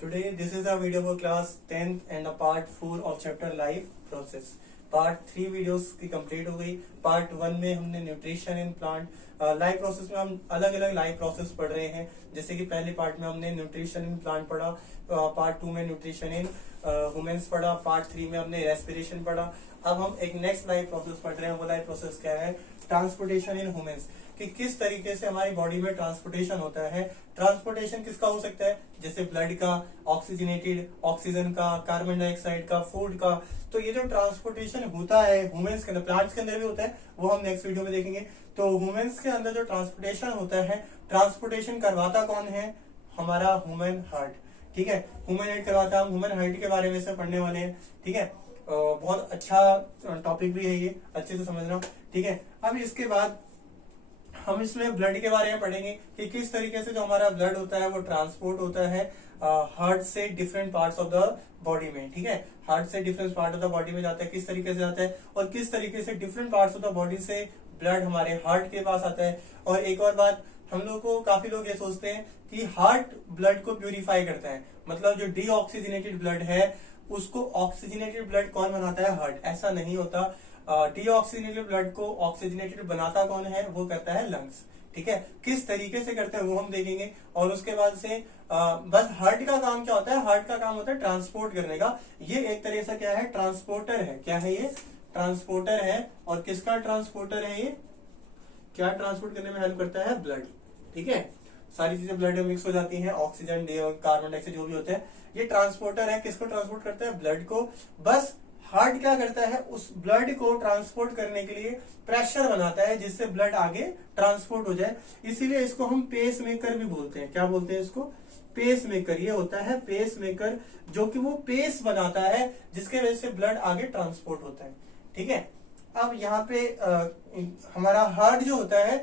Today, this is a video for class 10th and a part 4 of chapter life process. Part 3 videos की complete हो गई। Part 1 में हमने nutrition in plant life process में हम अलग अलग लाइफ प्रोसेस पढ़ रहे हैं। जैसे कि पहले पार्ट में हमने न्यूट्रिशन इन प्लांट पढ़ा, पार्ट 2 में न्यूट्रिशन इन वुमेन्स पढ़ा, पार्ट 3 में हमने रेस्पिरेशन पढ़ा। अब हम एक नेक्स्ट लाइफ प्रोसेस पढ़ रहे हैं। वो लाइफ प्रोसेस क्या है? ट्रांसपोर्टेशन इन वुमेन्स, कि किस तरीके से हमारी बॉडी में ट्रांसपोर्टेशन होता है। ट्रांसपोर्टेशन किसका हो सकता है? जैसे ब्लड का, ऑक्सीजनेटेड ऑक्सीजन का, कार्बन डाइऑक्साइड का, फूड का। तो ये जो ट्रांसपोर्टेशन होता है वुमेन्स के अंदर, प्लांट्स के अंदर भी होता है, वो हम नेक्स्ट वीडियो में देखेंगे। तो वुमेन्स के अंदर जो ट्रांसपोर्टेशन होता है, ट्रांसपोर्टेशन करवाता कौन है? हमारा ह्यूमन हार्ट। ठीक है, ह्यूमन हार्ट करवाता है। हम ह्यूमन हार्ट के बारे में से पढ़ने वाले हैं। ठीक है, बहुत अच्छा टॉपिक भी है ये, अच्छे से समझना। ठीक है, अब इसके बाद हम इसमें ब्लड के बारे में पढ़ेंगे कि किस तरीके से जो हमारा ब्लड होता है वो ट्रांसपोर्ट होता है हार्ट से different parts of the body में। ठीक है, हार्ट से different part of the body में जाता है, किस तरीके से जाता है, और किस तरीके से different parts of the body से ब्लड हमारे हार्ट के पास आता है। और एक और बात, हम लोग को काफी लोग ये सोचते हैं कि हार्ट ब्लड को प्यूरिफाई करता है, मतलब जो डीऑक्सीजनेटेड ब्लड है उसको ऑक्सीजनेटेड ब्लड कौन बनाता है? हार्ट। ऐसा नहीं होता। डीऑक्सीजनेटेड ब्लड को ऑक्सीजनेटेड बनाता कौन है? वो करता है लंग्स। ठीक है, किस तरीके से करते हैं वो हम देखेंगे। और उसके बाद से बस हार्ट का काम क्या होता है? हार्ट का काम होता है ट्रांसपोर्ट करने का। ये एक तरह से क्या है? ट्रांसपोर्टर है। क्या है ये? ट्रांसपोर्टर है। और किसका ट्रांसपोर्टर है ये? क्या ट्रांसपोर्ट करने में हेल्प करता है? ब्लड। ठीक है, सारी चीजें ब्लड में मिक्स हो जाती हैं, ऑक्सीजन, कार्बन डाइऑक्साइड जो भी होते हैं, ये ट्रांसपोर्टर है। किसको ट्रांसपोर्ट करता है? ब्लड को। बस हार्ट क्या करता है? उस ब्लड को ट्रांसपोर्ट करने के लिए प्रेशर बनाता है जिससे ब्लड आगे ट्रांसपोर्ट हो जाए। इसीलिए इसको हम पेस मेकर भी बोलते हैं। क्या बोलते हैं इसको? Pacemaker. ये होता है पेस मेकर, जो कि वो पेस बनाता है जिसके वजह से ब्लड आगे ट्रांसपोर्ट होता है। ठीक है, अब यहाँ पे हमारा हार्ट जो होता है,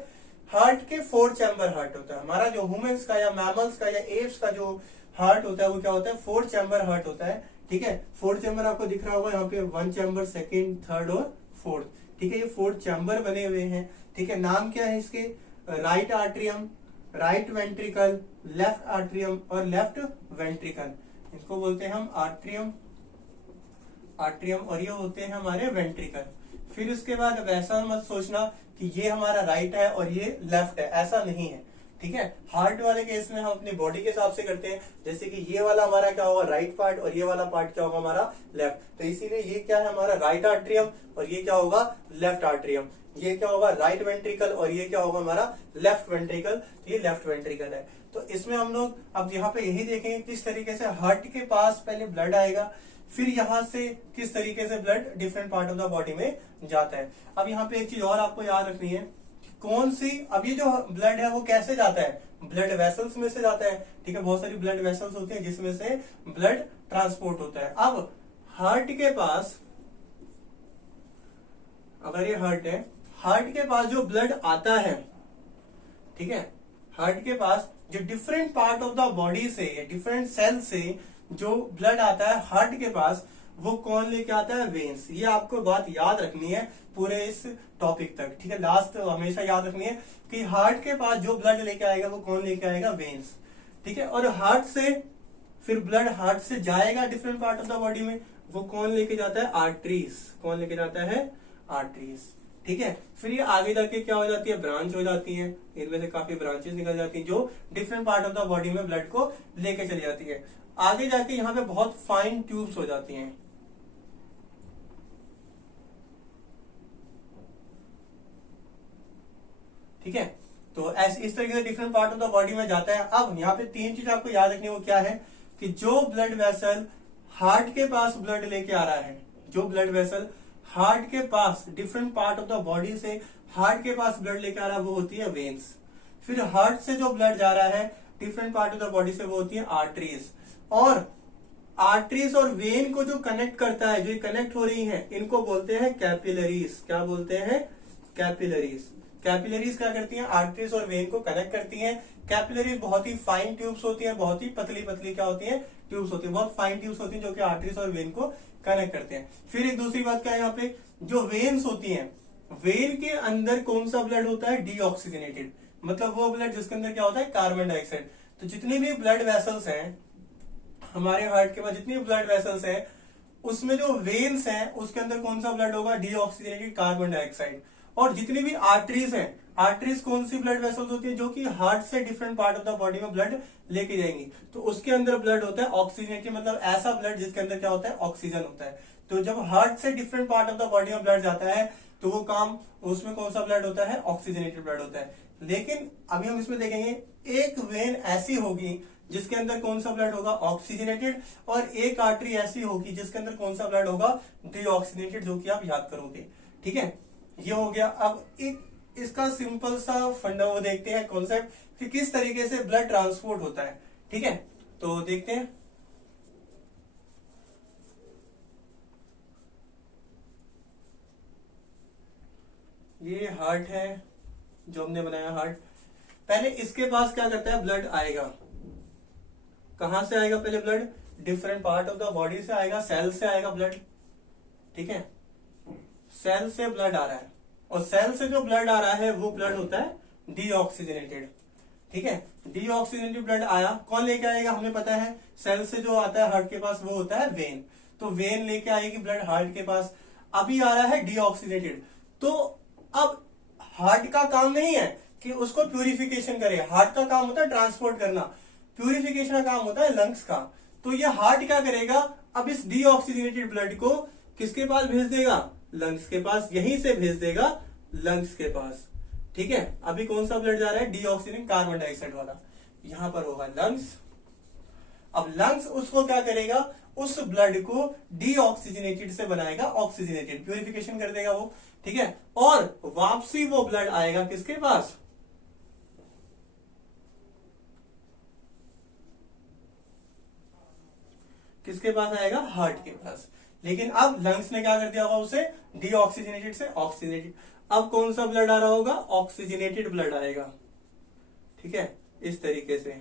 हार्ट के 4 चैम्बर हार्ट होता है। हमारा जो ह्यूमंस का या मैमल्स का या एप्स का जो हार्ट होता है वो क्या होता है? 4 चैम्बर हार्ट होता है। ठीक है, 4 चैम्बर आपको दिख रहा होगा यहाँ पे, 1 चैम्बर, 2nd, 3rd और 4th। ठीक है, ये 4 चैम्बर बने हुए हैं। ठीक है, नाम क्या है इसके? Right atrium, right ventricle, left atrium और लेफ्ट वेंट्रिकल। इसको बोलते हैं हम आर्ट्रियम, आर्ट्रियम, और ये होते हैं हमारे वेंट्रिकल। फिर उसके बाद अब ऐसा मत सोचना कि ये हमारा राइट है और ये लेफ्ट है, ऐसा नहीं है। ठीक है, हार्ट वाले केस में हम अपनी बॉडी के हिसाब से करते हैं। जैसे कि ये वाला हमारा क्या होगा? राइट पार्ट, और ये वाला पार्ट क्या होगा? हमारा लेफ्ट। तो इसीलिए ये क्या है? हमारा राइट आर्ट्रियम, और ये क्या होगा? Left atrium. ये क्या होगा? राइट वेंट्रिकल, और ये क्या होगा? हमारा लेफ्ट वेंट्रिकल। तो ये लेफ्ट वेंट्रिकल है। तो इसमें हम लोग अब यहाँ पे यही देखेंगे किस तरीके से हार्ट के पास पहले ब्लड आएगा, फिर यहाँ से किस तरीके से blood different part of the body में जाता है। अब यहाँ पे एक चीज और आपको याद रखनी है, कौन सी, अब ये जो ब्लड है वो कैसे जाता है? ब्लड वेसल्स में से जाता है। ठीक है, बहुत सारी ब्लड वेसल्स होती हैं जिसमें से ब्लड ट्रांसपोर्ट होता है। अब हार्ट के पास, अगर ये हार्ट है, हार्ट के पास जो ब्लड आता है, ठीक है, हार्ट के पास जो different part of the body से, डिफरेंट सेल से जो ब्लड आता है हार्ट के पास, वो कौन लेके आता है? वेन्स। ये आपको बात याद रखनी है पूरे इस टॉपिक तक। ठीक है, लास्ट हमेशा याद रखनी है कि हार्ट के पास जो ब्लड लेके आएगा वो कौन लेके आएगा? वेन्स। ठीक है, और हार्ट से फिर ब्लड हार्ट से जाएगा different part of the body में, वो कौन लेके जाता है? आर्टरीज। कौन लेके जाता है? आर्टरीज। ठीक है, फिर ये आगे जाके क्या हो जाती है? ब्रांच हो जाती है। इनमें से काफी ब्रांचेस निकल जाती हैं जो different part of the body में ब्लड को लेके चली जाती है। आगे जाके यहाँ पे बहुत फाइन ट्यूब्स हो जाती हैं। ठीक है, तो ऐसे इस तरीके से different part of the body में जाता है। अब यहाँ पे 3 चीज आपको याद रखनी है, वो क्या है? कि जो ब्लड वेसल हार्ट के पास ब्लड लेके आ रहा है, जो ब्लड वेसल हार्ट के पास different part of the body से हार्ट के पास ब्लड लेके आ रहा है, वो होती है वेन्स। फिर हार्ट से जो ब्लड जा रहा है different part of the body से, वो होती है आर्टरीज। और आर्टरीज और वेन को जो कनेक्ट करता है, जो कनेक्ट हो रही है, इनको बोलते हैं कैपिलरीज। क्या बोलते हैं? कैपिलरीज। कैपिलरीज क्या करती हैं? आर्टरीज और वेन को कनेक्ट करती हैं। कैपिलरीज बहुत ही फाइन ट्यूब्स होती हैं, बहुत ही पतली पतली क्या होती हैं? ट्यूब्स होती हैं, बहुत फाइन ट्यूब्स होती हैं जो कि आर्टरीज और वेन को कनेक्ट करते हैं। फिर एक दूसरी बात क्या है यहाँ पे, जो वेन्स होती हैं, वेन के अंदर कौन सा ब्लड होता है? डीऑक्सीजनेटेड, मतलब वो ब्लड जिसके अंदर क्या होता है? Carbon dioxide. तो जितने भी ब्लड वेसल्स हैं हमारे हार्ट के पास जितनी ब्लड वेसल्स हैं उसमें जो वेन्स हैं उसके अंदर कौन सा ब्लड होगा, डीऑक्सीजनेटेड कार्बन डाइऑक्साइड। और जितनी भी आर्टरीज हैं, आर्टरीज कौन सी ब्लड वेसल्स होती है जो कि हार्ट से different part of the body में ब्लड लेके जाएंगी, तो उसके अंदर ब्लड होता है ऑक्सीजनेटेड, मतलब ऐसा ब्लड जिसके अंदर क्या होता है, ऑक्सीजन होता है। तो जब हार्ट से different part of the body में ब्लड जाता है तो वो काम उसमें कौन सा ब्लड होता है, ऑक्सीजनेटेड ब्लड होता है। लेकिन अभी हम इसमें देखेंगे एक वेन ऐसी होगी जिसके अंदर कौन सा ब्लड होगा, ऑक्सीजनेटेड, और एक आर्टरी ऐसी होगी जिसके अंदर कौन सा ब्लड होगा, डीऑक्सीजनेटेड, जो कि आप याद करोगे। ठीक है, ये हो गया। अब एक इसका सिंपल सा फंडा वो देखते हैं कॉन्सेप्ट कि किस तरीके से ब्लड ट्रांसपोर्ट होता है। ठीक है, तो देखते हैं। ये हार्ट है जो हमने बनाया हार्ट। पहले इसके पास क्या करता है, ब्लड आएगा। कहां से आएगा पहले blood, different part of the body से आएगा, सेल से आएगा ब्लड। ठीक है, सेल से ब्लड आ रहा है, और सेल से जो ब्लड आ रहा है वो ब्लड होता है डीऑक्सीजनेटेड। ठीक है, डीऑक्सीजनेटेड ब्लड आया, कौन लेके आएगा हमें पता है, सेल से जो आता है हार्ट के पास वो होता है वेन। तो वेन लेके आएगी ब्लड हार्ट के पास। अभी आ रहा है डीऑक्सीजनेटेड। तो अब हार्ट का काम नहीं है कि उसको प्यूरिफिकेशन करे, हार्ट का काम होता है ट्रांसपोर्ट करना, प्यूरिफिकेशन का काम होता है लंग्स का। तो ये हार्ट क्या करेगा, अब इस डीऑक्सीजनेटेड ब्लड को किसके पास भेज देगा, लंग्स के पास, यहीं से भेज देगा लंग्स के पास। ठीक है, अभी कौन सा ब्लड जा रहा है, डीऑक्सीजन कार्बन डाइऑक्साइड वाला, यहां पर होगा लंग्स। अब लंग्स उसको क्या करेगा, उस ब्लड को डीऑक्सीजनेटेड से बनाएगा ऑक्सीजनेटेड, प्यूरिफिकेशन कर देगा वो। ठीक है, और वापसी वो ब्लड आएगा किसके पास, किसके पास आएगा, हार्ट के पास। लेकिन अब लंग्स ने क्या कर दिया होगा, उसे डीऑक्सीजनेटेड से ऑक्सीजनेटेड। अब कौन सा ब्लड आ रहा होगा, ऑक्सीजनेटेड ब्लड आएगा। ठीक है, इस तरीके से।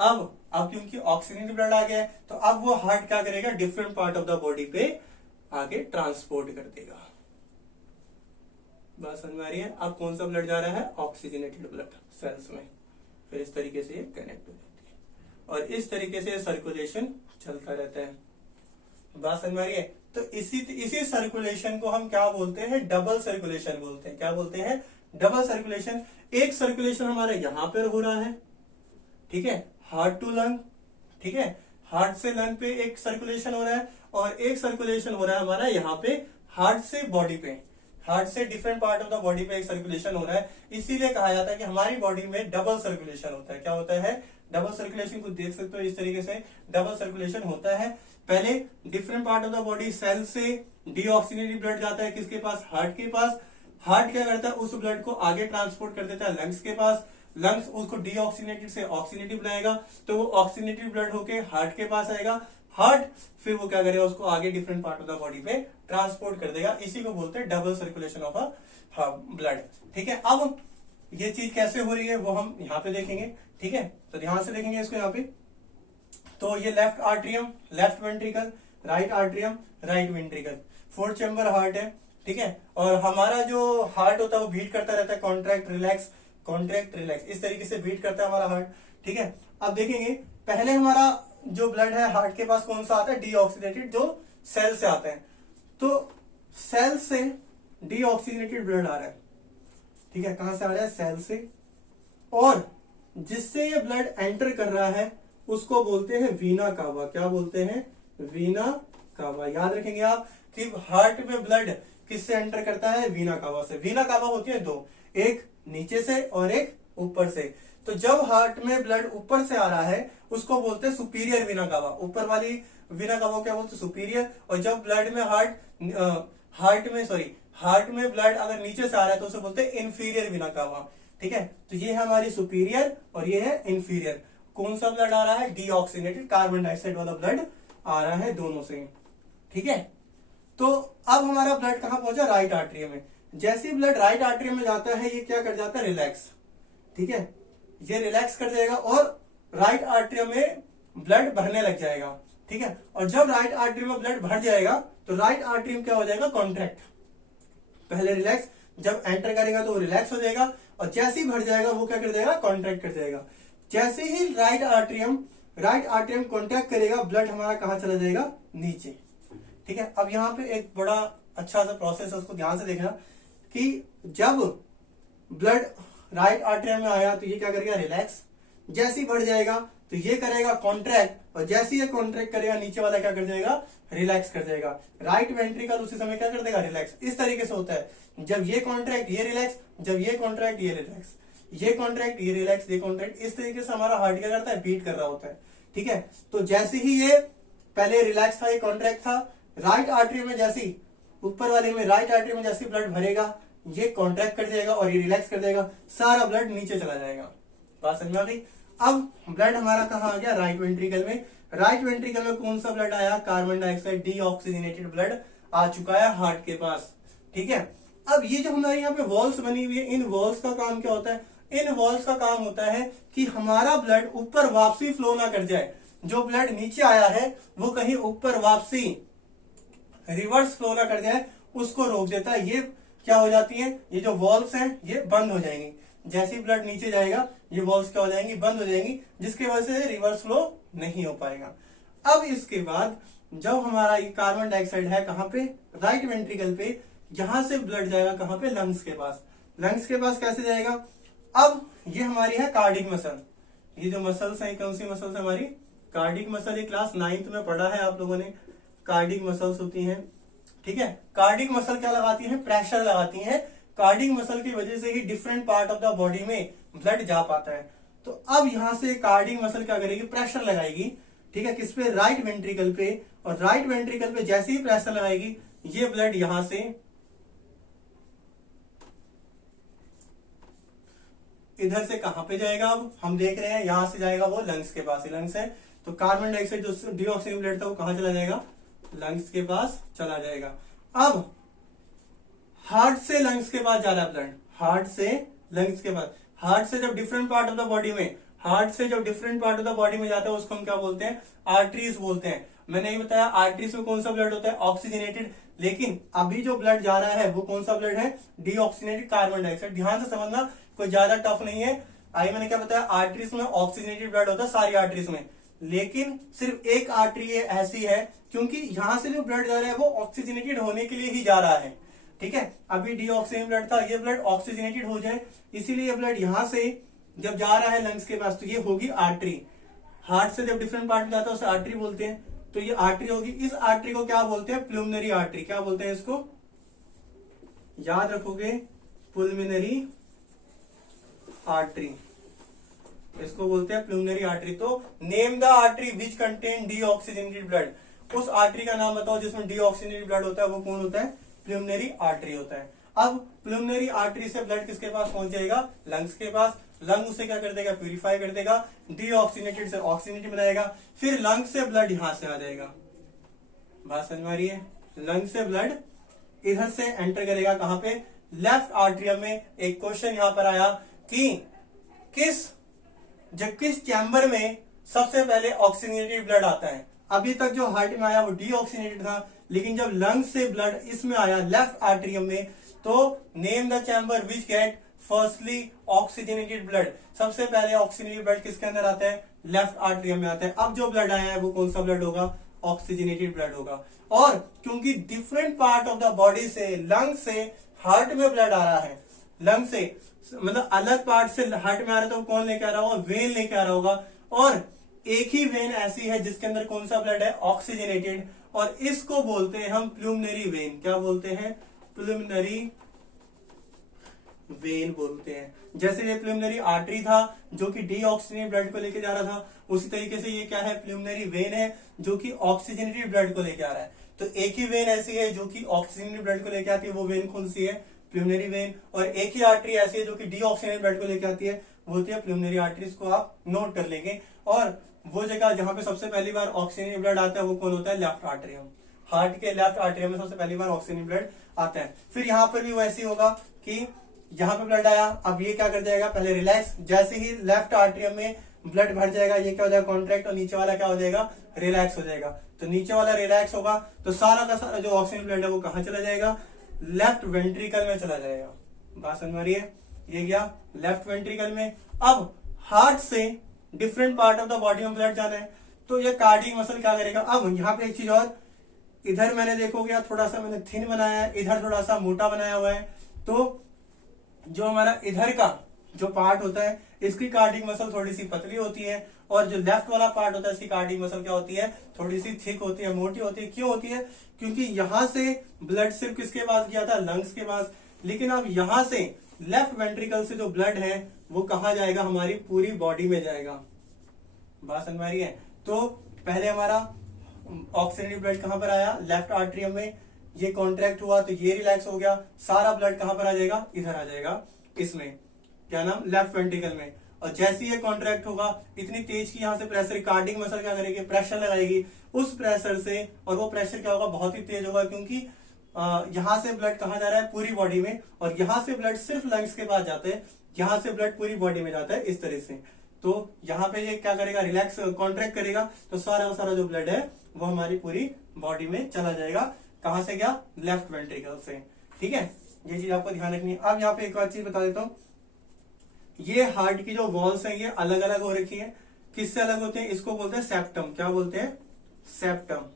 अब क्योंकि ऑक्सीजनेटेड ब्लड आ गया है तो अब वो हार्ट क्या करेगा, different part of the body पे आगे ट्रांसपोर्ट कर देगा। बात समझ में आ रही है। अब कौन सा ब्लड जा रहा है, ऑक्सीजनेटेड ब्लड सेल्स में, फिर इस तरीके से ये कनेक्ट हो जाती है, और इस तरीके से सर्कुलेशन चलता रहता है। बात समझ में आ रही है। तो इसी सर्कुलेशन को हम क्या बोलते हैं, डबल सर्कुलेशन बोलते हैं। क्या बोलते हैं, डबल सर्कुलेशन। एक सर्कुलेशन हमारे यहां पर हो रहा है, ठीक है, हार्ट टू लंग। ठीक है, हार्ट से लंग पे एक सर्कुलेशन हो रहा है, और एक सर्कुलेशन हो रहा है हमारा यहाँ पे हार्ट से बॉडी पे, हार्ट से different part of the body पे एक सर्कुलेशन हो रहा है। इसीलिए कहा जाता है कि हमारी बॉडी में डबल सर्कुलेशन होता है। क्या होता है, डबल सर्कुलेशन को देख सकते हो इस तरीके से, डबल सर्कुलेशन होता है। पहले different part of the body, cell से डीऑक्सीजनेटेड ब्लड जाता है किसके पास, हार्ट के पास। हार्ट क्या करता है, उस ब्लड को आगे ट्रांसपोर्ट कर देता है लंग्स के पास। लंग्स उसको डीऑक्सीजनेटेड से ऑक्सीजनेटिव बनाएगा, तो वो ऑक्सीजनेटिव ब्लड होके हार्ट के पास आएगा। हार्ट फिर वो क्या करेगा, उसको आगे डिफरेंट पार्ट ऑफ ध्यान बॉडी पे ट्रांसपोर्ट कर देगा। इसी को बोलते हैं double circulation of a blood. ठीक है, अब ये चीज कैसे हो रही है वो हम यहाँ पे देखेंगे। ठीक है, तो ध्यान से देखेंगे इसको यहाँ पे। तो ये left atrium, left ventricle, right atrium, right ventricle, fourth chamber heart है। ठीक है, और हमारा जो हार्ट होता है वो बीट करता रहता है, कॉन्ट्रैक्ट रिलैक्स, कॉन्ट्रैक्ट रिलैक्स, इस तरीके से बीट करता है हमारा हार्ट। ठीक है, अब देखेंगे पहले हमारा जो ब्लड है हार्ट के पास कौन सा आता है, डीऑक्सीनेटेड, जो सेल से आता है। तो सेल से डीऑक्सीनेटेड ब्लड आ रहा है। ठीक है, कहां से आ रहा है, सेल से, और जिससे ये ब्लड एंटर कर रहा है उसको बोलते हैं वीना कावा। क्या बोलते हैं, वीना कावा। याद रखेंगे आप कि हार्ट में ब्लड किससे एंटर करता है, वीना कावा से। वीना कावा होती है दो, एक नीचे से और एक ऊपर से। तो जब हार्ट में ब्लड ऊपर से आ रहा है उसको बोलते हैं सुपीरियर वीना कावा। ऊपर वाली वीना कावा क्या बोलते हैं, सुपीरियर। और जब ब्लड में हार्ट में ब्लड अगर नीचे से आ रहा है तो उसे बोलते हैं इंफीरियर वीना कावा। ठीक है, तो ये है हमारी सुपीरियर और ये है इंफीरियर। कौन सा ब्लड आ रहा है, डीऑक्सीनेटेड कार्बन डाइऑक्साइड वाला ब्लड आ रहा है दोनों से। ठीक है, तो अब हमारा ब्लड कहां पहुंचा, राइट आर्टरी में। जैसे ही ब्लड राइट आर्टरी में जाता है ये क्या कर जाता है, रिलैक्स। ठीक है, ये रिलैक्स कर जाएगा और राइट आर्टरी में ब्लड भरने लग जाएगा। ठीक है, और जब राइट आर्टरी में ब्लड भर जाएगा तो राइट आर्टरी में क्या हो जाएगा, कॉन्ट्रैक्ट। पहले रिलैक्स, जब एंटर करेगा तो वो रिलैक्स हो जाएगा, और जैसे ही भर जाएगा वो क्या कर जाएगा, कॉन्ट्रैक्ट कर जाएगा। जैसे ही right atrium right atrium contact करेगा, ब्लड हमारा कहाँ चला जाएगा, नीचे। ठीक है, अब यहाँ पे एक बड़ा अच्छा सा प्रोसेस है, उसको ध्यान से देखना कि जब ब्लड राइट आर्टरियम में आया तो ये क्या करेगा, रिलैक्स। जैसे ही बढ़ जाएगा तो ये करेगा कॉन्ट्रैक्ट, और जैसे ये कॉन्ट्रैक्ट करेगा नीचे वाला क्या कर जाएगा, रिलैक्स कर जाएगा। राइट वेंट्रिकल उसी समय क्या कर देगा, रिलैक्स। इस तरीके से होता है, जब ये कॉन्ट्रैक्ट ये रिलैक्स, जब ये कॉन्ट्रैक्ट ये रिलैक्स, ये कॉन्ट्रैक्ट ये रिलैक्स, ये कॉन्ट्रैक्ट, इस तरीके से हमारा हार्ट क्या करता है, बीट कर रहा होता है। ठीक है, तो जैसे ही ये पहले रिलैक्स था, ये कॉन्ट्रैक्ट था, राइट आर्टरी में जैसी ऊपर वाले में राइट आर्टरी में जैसे ब्लड भरेगा, ये कॉन्ट्रैक्ट कर जाएगा और ये रिलैक्स कर जाएगा, सारा ब्लड नीचे चला जाएगा। बात समझ में आ गई। अब ब्लड हमारा कहाँ आ गया, राइट वेंट्रिकल में। राइट वेंट्रिकल में कौन सा ब्लड आया, कार्बन डाइऑक्साइड डीऑक्सीजनेटेड ब्लड आ चुका है हार्ट के पास। ठीक है, अब ये जो हमारे यहाँ पे वॉल्स बनी हुई है, इन वॉल्स का काम क्या होता है, इन वॉल्स का काम होता है कि हमारा ब्लड ऊपर वापसी फ्लो ना कर जाए। जो ब्लड नीचे आया है वो कहीं ऊपर वापसी रिवर्स फ्लो ना कर जाए, उसको रोक देता है। ये क्या हो जाती है, ये जो वॉल्व्स हैं ये बंद हो जाएंगी। जैसे ही ब्लड नीचे जाएगा ये वॉल्व्स क्या हो जाएंगी, बंद हो जाएंगी, जिसकी वजह से रिवर्स फ्लो नहीं हो पाएगा। अब इसके बाद जब हमारा ये कार्बन डाइऑक्साइड है कहाँ पे, राइट वेंट्रिकल पे, यहां से ब्लड जाएगा कहाँ पे, लंग्स के पास। लंग्स के पास कैसे जाएगा, अब ये हमारी है कार्डिक मसल। ये जो मसल्स है कौन सी मसल्स है हमारी, कार्डिक मसल। ये क्लास 9th में पढ़ा है आप लोगों ने, कार्डिक मसल्स होती हैं। ठीक है, कार्डिक मसल क्या लगाती है, प्रेशर लगाती है। कार्डिक मसल की वजह से ही different part of the body में ब्लड जा पाता है। तो अब यहां से कार्डिक मसल क्या करेगी, प्रेशर लगाएगी। ठीक है, किस पे, राइट वेंट्रिकल पे, और राइट वेंट्रिकल पे जैसे ही प्रेशर लगाएगी ये ब्लड यहां से इधर से कहां पे जाएगा, अब हम देख रहे हैं यहां से जाएगा वो लंग्स के पास। लंग्स है तो कार्बन डाइऑक्साइड जो डीऑक्सीजन ब्लड था वो कहां चला जाएगा, लंग्स के पास चला जाएगा। अब हार्ट से लंग्स के पास जा रहा है ब्लड, हार्ट से लंग्स के पास। हार्ट से जब different part of the body में, हार्ट से जब different part of the body में जाता है उसको हम क्या बोलते हैं, आर्टरीज बोलते हैं। मैंने ये बताया आर्टरीज में कौन सा ब्लड होता है, ऑक्सीजनेटेड। लेकिन अभी जो ब्लड जा रहा है वो कौन सा ब्लड है, डीऑक्सीजनेटेड कार्बन डाइऑक्साइड। ध्यान से समझना, कोई ज्यादा टफ नहीं है। आइए मैंने क्या बताया, आर्टरीज में ऑक्सीजनेटेड ब्लड होता है सारी आर्टरीज में, लेकिन सिर्फ एक आर्टरी ऐसी है क्योंकि यहां से जो ब्लड जा रहा है वो ऑक्सीजनेटेड होने के लिए ही जा रहा है। ठीक है, अभी डीऑक्सीजन ब्लड था, ये ब्लड ऑक्सीजनेटेड हो जाए, इसीलिए ये ब्लड यहां से जब जा रहा है लंग्स के पास तो ये होगी आर्टरी। हार्ट से जब डिफरेंट पार्ट में जाता है उसे आर्टरी बोलते हैं, तो ये आर्टरी होगी। इस आर्टरी को क्या बोलते हैं, पुल्मोनरी आर्टरी। क्या बोलते हैं इसको, याद रखोगे, पुल्मोनरी आर्टरी, इसको बोलते हैं पुल्मोनरी आर्टरी। तो name the artery which contain deoxygenated blood. उस आर्टरी का नाम बताओ जिसमें डीऑक्सीजनेटेड ब्लड होता है, वो कौन होता है, पुल्मोनरी आर्टरी होता है। अब पुल्मोनरी आर्टरी से ब्लड किसके पास पहुंच जाएगा, लंग्स के पास। लंग उसे क्या कर देगा, प्यूरिफाई कर देगा, डीऑक्सीजनेटेड से ऑक्सीजनेटेड बनाएगा, फिर लंग से ब्लड यहां से आ जाएगा। बात समझ में आ रही है, लंग से ब्लड इधर से एंटर करेगा कहां पे, लेफ्ट आर्टरियम में। एक क्वेश्चन यहां पर आया कि किस चैम्बर में सबसे पहले ऑक्सीजनेटेड ब्लड आता है। अभी तक जो हार्ट में आया वो डीऑक्सीजनेटेड था, लेकिन जब लंग से ब्लड इसमें आया लेफ्ट आर्टरियम में, तो name the chamber which get firstly oxygenated blood. सबसे पहले ऑक्सीजनेटेड ब्लड किसके अंदर आता है, लेफ्ट आर्टरियम में आता है। अब जो ब्लड आया है वो कौन सा ब्लड होगा, ऑक्सीजनेटेड ब्लड होगा। और क्योंकि different part of the body से, लंग से हार्ट में ब्लड आ रहा है, लंग से मतलब अलग पार्ट से हार्ट में आ रहा है, तो कौन लेके आ रहा होगा, वेन लेके आ रहा होगा। और एक ही वेन ऐसी है जिसके अंदर कौन सा ब्लड है, ऑक्सीजनेटेड, और इसको बोलते हैं हम प्लूमनरी वेन। क्या बोलते हैं, प्लूमनरी वेन बोलते हैं। जैसे ये प्लूमनरी आर्टरी था जो कि डीऑक्सीजनेटेड ब्लड को लेके जा रहा था, उसी तरीके से ये क्या है, प्लूमनरी वेन है जो कि ऑक्सीजनेटेड ब्लड को लेके आ रहा है। तो एक ही वेन ऐसी है जो कि ऑक्सीजनेटेड ब्लड को लेके आती है, वो वेन कौन सी है, प्लूमनरी वेन। और एक ही आर्टरी ऐसी है जो कि डीऑक्सीजनेटेड ब्लड को लेके आती है, वो होती है प्लूमनरी आर्टरी। इसको आप नोट कर लेंगे। और वो जगह जहां पे सबसे पहली बार ऑक्सीजनेटेड ब्लड आता है वो कौन होता है, लेफ्ट आर्टरियम। हार्ट के लेफ्ट आर्टरियम में सबसे पहली बार ऑक्सीजनेटेड ब्लड आता है। फिर यहाँ पर भी वैसे ही होगा कि यहाँ पे ब्लड आया, अब ये क्या कर जाएगा, पहले रिलैक्स। जैसे ही लेफ्ट आर्टरियम में ब्लड भर जाएगा, ये क्या हो जाएगा, कॉन्ट्रैक्ट, और नीचे वाला क्या हो जाएगा, रिलैक्स हो जाएगा। तो नीचे वाला रिलैक्स होगा तो सारा का सारा जो ऑक्सीजन ब्लड है वो कहाँ चला जाएगा, लेफ्ट वेंट्रिकल में चला जाएगा। बात समझ में आ रही है, ये गया लेफ्ट वेंट्रिकल में। अब हार्ट से different part of the body में ब्लड जाना है, तो ये कार्डियक मसल क्या करेगा। अब यहाँ पे एक चीज और, इधर मैंने देखोगे थोड़ा सा मैंने थिन बनाया है, इधर थोड़ा सा मोटा बनाया हुआ है, तो जो हमारा इधर का जो पार्ट होता है इसकी कार्डियक मसल थोड़ी सी पतली होती है, और जो लेफ्ट वाला पार्ट होता है इसकी कार्डियक मसल क्या होती है, थोड़ी सी थिक होती है, मोटी होती है। क्यों होती है, क्योंकि यहां से ब्लड सिर्फ किसके पास गया था, लंग्स के पास, लेकिन अब यहां से लेफ्ट वेंट्रिकल से जो ब्लड है वो कहाँ जाएगा, हमारी पूरी बॉडी में जाएगा। बात समझ में आ रही है। तो पहले हमारा ऑक्सीजनेटेड ब्लड कहां पर आया, लेफ्ट आर्टरियम में, ये कॉन्ट्रैक्ट हुआ तो ये रिलैक्स हो गया, सारा ब्लड कहां पर आ जाएगा, इधर आ जाएगा, इसमें क्या नाम, लेफ्ट वेंट्रिकल में। और जैसे ये कॉन्ट्रैक्ट होगा, इतनी तेज की यहां से प्रेशर, कार्डियक मसल क्या करेगी, प्रेशर लगाएगी उस प्रेशर से, और वो प्रेशर क्या होगा, बहुत ही तेज होगा, क्योंकि यहां से ब्लड कहां जा रहा है, पूरी बॉडी में, और यहां से ब्लड सिर्फ लंग्स के पास जाते हैं, यहां से ब्लड पूरी बॉडी में जाता है, इस तरह से। तो यहाँ पे ये क्या करेगा, रिलैक्स कॉन्ट्रैक्ट करेगा, तो सारा का सारा जो ब्लड है वो हमारी पूरी बॉडी में चला जाएगा। कहां से गया, लेफ्ट वेंट्रिकल से। ठीक है, ये चीज आपको ध्यान रखनी है। अब यहाँ पे एक और चीज बता देता हूँ, ये हार्ट की जो वॉल्स हैं ये अलग अलग हो रखी है। किससे अलग होते हैं, इसको बोलते हैं सेप्टम। क्या बोलते हैं, सेप्टम।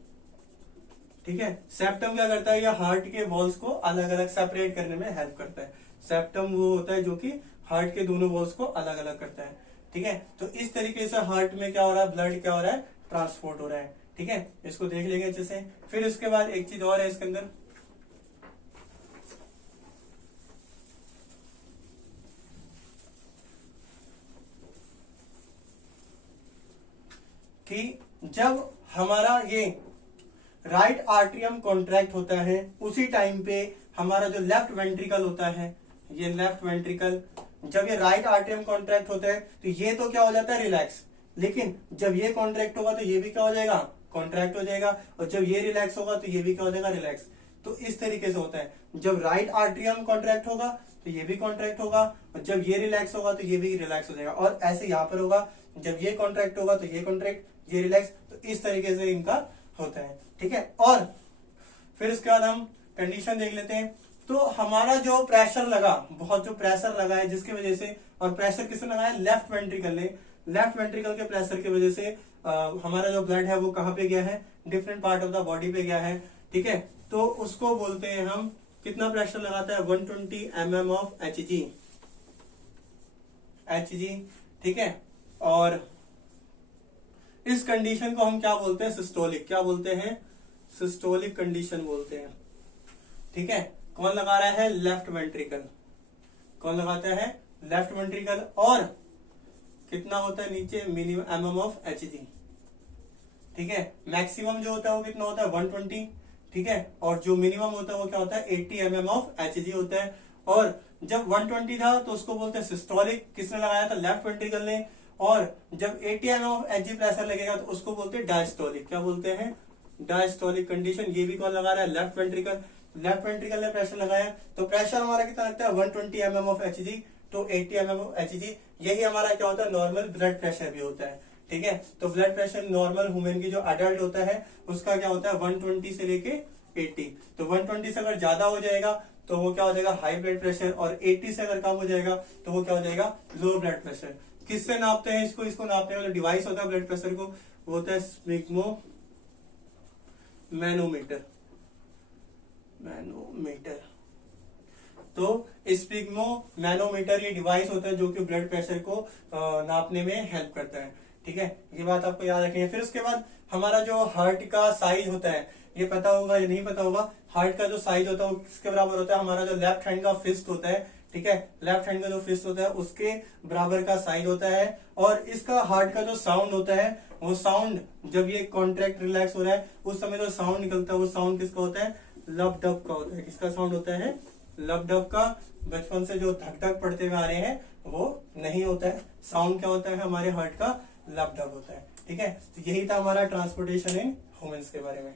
ठीक है, सेप्टम क्या करता है, ये हार्ट के वॉल्स को अलग अलग सेपरेट करने में हेल्प करता है। सेप्टम वो होता है जो कि हार्ट के दोनों वॉल्स को अलग अलग करता है। ठीक है, तो इस तरीके से हार्ट में क्या हो रहा है, ब्लड क्या हो रहा है, ट्रांसपोर्ट हो रहा है। ठीक है, इसको देख लेंगे अच्छे से। फिर उसके बाद एक चीज और है इसके अंदर, कि जब हमारा ये राइट आर्टरियम कॉन्ट्रैक्ट होता है, उसी टाइम पे हमारा जो लेफ्ट वेंट्रिकल होता है, ये लेफ्ट वेंट्रिकल, जब ये राइट आर्टरियम कॉन्ट्रैक्ट होता है तो ये तो क्या हो जाता है, रिलैक्स। लेकिन जब ये कॉन्ट्रैक्ट होगा तो ये भी क्या हो जाएगा, कॉन्ट्रैक्ट हो जाएगा, और जब ये रिलैक्स होगा तो ये भी क्या हो जाएगा, रिलैक्स। तो इस तरीके से होता है, जब राइट आर्टरियम कॉन्ट्रैक्ट होगा तो ये भी कॉन्ट्रैक्ट होगा, और जब ये रिलैक्स होगा तो ये भी रिलैक्स हो जाएगा, और ऐसे यहाँ पर होगा, जब ये कॉन्ट्रैक्ट होगा तो ये कॉन्ट्रैक्ट, ये रिलैक्स। तो इस तरीके से इनका होता है। ठीक है, और फिर उसके बाद हम कंडीशन देख लेते हैं। तो हमारा जो प्रेशर लगा, बहुत जो प्रेशर लगा है जिसकी वजह से, और प्रेशर किसने लगाया, लेफ्ट वेंट्रिकल ने, लेफ्ट वेंट्रिकल के प्रेशर की वजह से हमारा जो ब्लड है वो कहाँ पे गया है, different part of the body पे गया है। ठीक है, तो उसको बोलते हैं हम, कितना प्रेशर लगाता है, 120 mm ऑफ Hg। ठीक है, और इस कंडीशन को हम क्या बोलते हैं, सिस्टोलिक। क्या बोलते हैं, सिस्टोलिक कंडीशन बोलते हैं। ठीक है, कौन लगा रहा है, लेफ्ट वेंट्रिकल। कौन लगाता है, लेफ्ट वेंट्रिकल। और कितना होता है नीचे, मिनिमम mm ऑफ Hg। ठीक है, मैक्सिमम जो होता है वो कितना होता है, 120। ठीक है, और जो मिनिमम होता है वो क्या होता है, 80 mm ऑफ Hg होता है। और जब 120 था तो उसको बोलते हैं सिस्टोलिक, किसने लगाया था, लेफ्ट वेंट्रिकल ने। और जब 80 mm ऑफ Hg प्रेशर लगेगा तो उसको बोलते हैं डायस्टोलिक। क्या बोलते हैं, डायस्टोलिक कंडीशन। ये भी कौन लगा रहा है, लेफ्ट वेंट्रिकल। लेफ्ट वेंट्रिकल ने प्रेशर लगाया, तो प्रेशर हमारा कितना लगता है, 120 mm ऑफ Hg तो 80 mm ऑफ Hg। यही हमारा क्या होता है, नॉर्मल ब्लड प्रेशर भी होता है। ठीक है, तो ब्लड प्रेशर नॉर्मल ह्यूमन की जो अडल्ट होता है उसका क्या होता है, 120 से लेके 80। तो 120 से अगर ज्यादा हो जाएगा तो वो क्या हो जाएगा, हाई ब्लड प्रेशर, और 80 से अगर कम हो जाएगा तो वो क्या हो जाएगा, लो ब्लड प्रेशर। किससे नापते हैं इसको, इसको नापने वाला डिवाइस होता है ब्लड प्रेशर को, वो होता है स्पिग्मो मैनोमीटर। मैनोमीटर, तो स्पिग्मो मैनोमीटर ये डिवाइस होता है जो कि ब्लड प्रेशर को नापने में हेल्प करता है। ठीक है, ये बात आपको याद रखनी है। फिर उसके बाद हमारा जो हार्ट का साइज होता है, ये पता होगा या नहीं पता होगा, हार्ट का जो साइज होता है वो किसके बराबर होता है, हमारा जो लेफ्ट हैंड का फिस्ट होता है। ठीक है, लेफ्ट हैंड का जो फिस्ट होता है उसके बराबर का साइज होता है। और इसका हार्ट का जो साउंड होता है, वो साउंड जब ये कॉन्ट्रैक्ट रिलैक्स हो रहा है उस समय जो साउंड निकलता है वो साउंड किसका होता है, लब डब का होता है। किसका साउंड होता है, लब डब का। बचपन से जो धक धक पढ़ते हुए आ रहे हैं वो नहीं होता है, साउंड क्या होता है, हमारे हार्ट का लब डब होता है। ठीक है, तो यही था हमारा ट्रांसपोर्टेशन इन ह्यूमंस के बारे में।